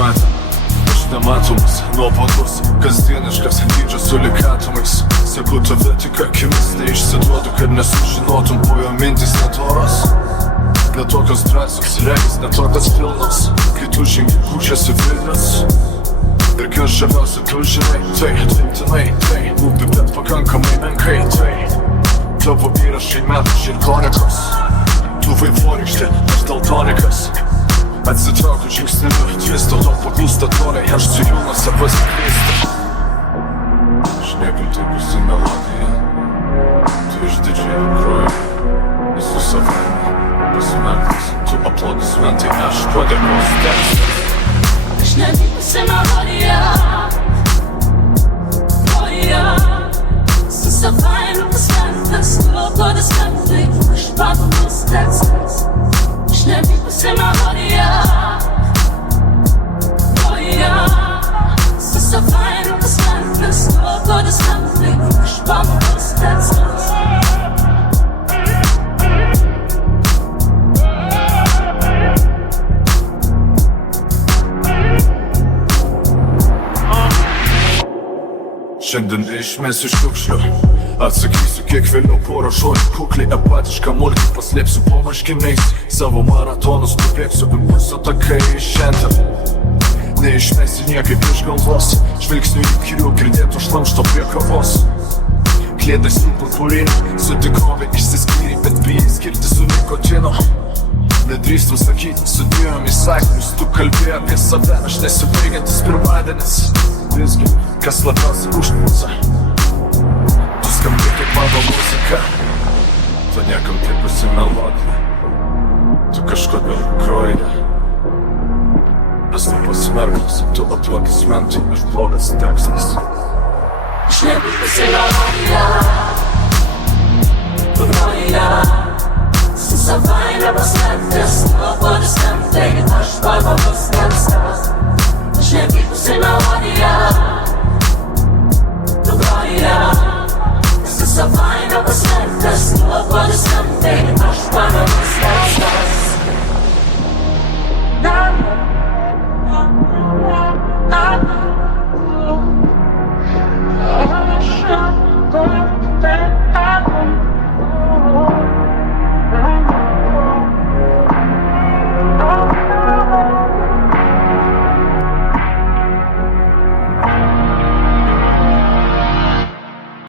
pasimatė. Aš nematomas, nuobodus, kasdieniškas, dydžio su likatumais. Seku tave tik akimis, neišsiduodu, kad nesužinotum, po jo mintis netoros. Ne tokios drąsios, regis ne tokios pilnos, kai tu žengi kūčiasi Vilnius. Ir kas žaviausia, tu žinai, tai atmintinai, tai rūpi, bet pakankamai menkai, tai tavo įrašai metai ir kronikos. Tu vaivorykštė, aš daltonikas. Atsitraukiu žingsneliu, tvisto to paklūsta toliai, aš su jumose pasiklystu. Šnekam taip visi melodija, tu išdidžiai groji, esu savaime, pasimetas, tu aplodismentai, aš padėkos tekstas. Aš nevykusi melodija, su savaime pasimetas, tu aplodismentai, aš padėkos tekstas. Aš nevykusi melodija, su savaime pasimetas, tu aplodismentai, aš padėkos tekstas. Šiandien išmesiu šiukšlių, atsakysiu kiek vėliau porą žodžių. Kukliai apatišką mulkį paslėpsiu po marškiniais. Savo maratonus nubėgsiu impulso takai šiandien. Neišmesi niekaip iš galvos, žvilgsnių įkyrių girdėtų šlamšto prie kavos. Klėdai su purpuriniu, su tikrove išsiskyrei, bet bijai skirti su nikotinu. Nedrįstum sakyti su dviem įsakymais, tu kalbėjai apie save, aš nesibaigiantis pirmadienis. Visgi, kas labiausiai užknisa, tu skambi kaip mano muzika. Tu niekam tipusi melodija, tu kažkodėl groji. Esu pasimerkus, tu aplodismentai, aš blogas tekstas. Aš nevykusi melodija, tu groji, su savaime pasimetas, tu aplodismentai, aš padėkos tekstas. Aš nevykusi melodija, tu groji,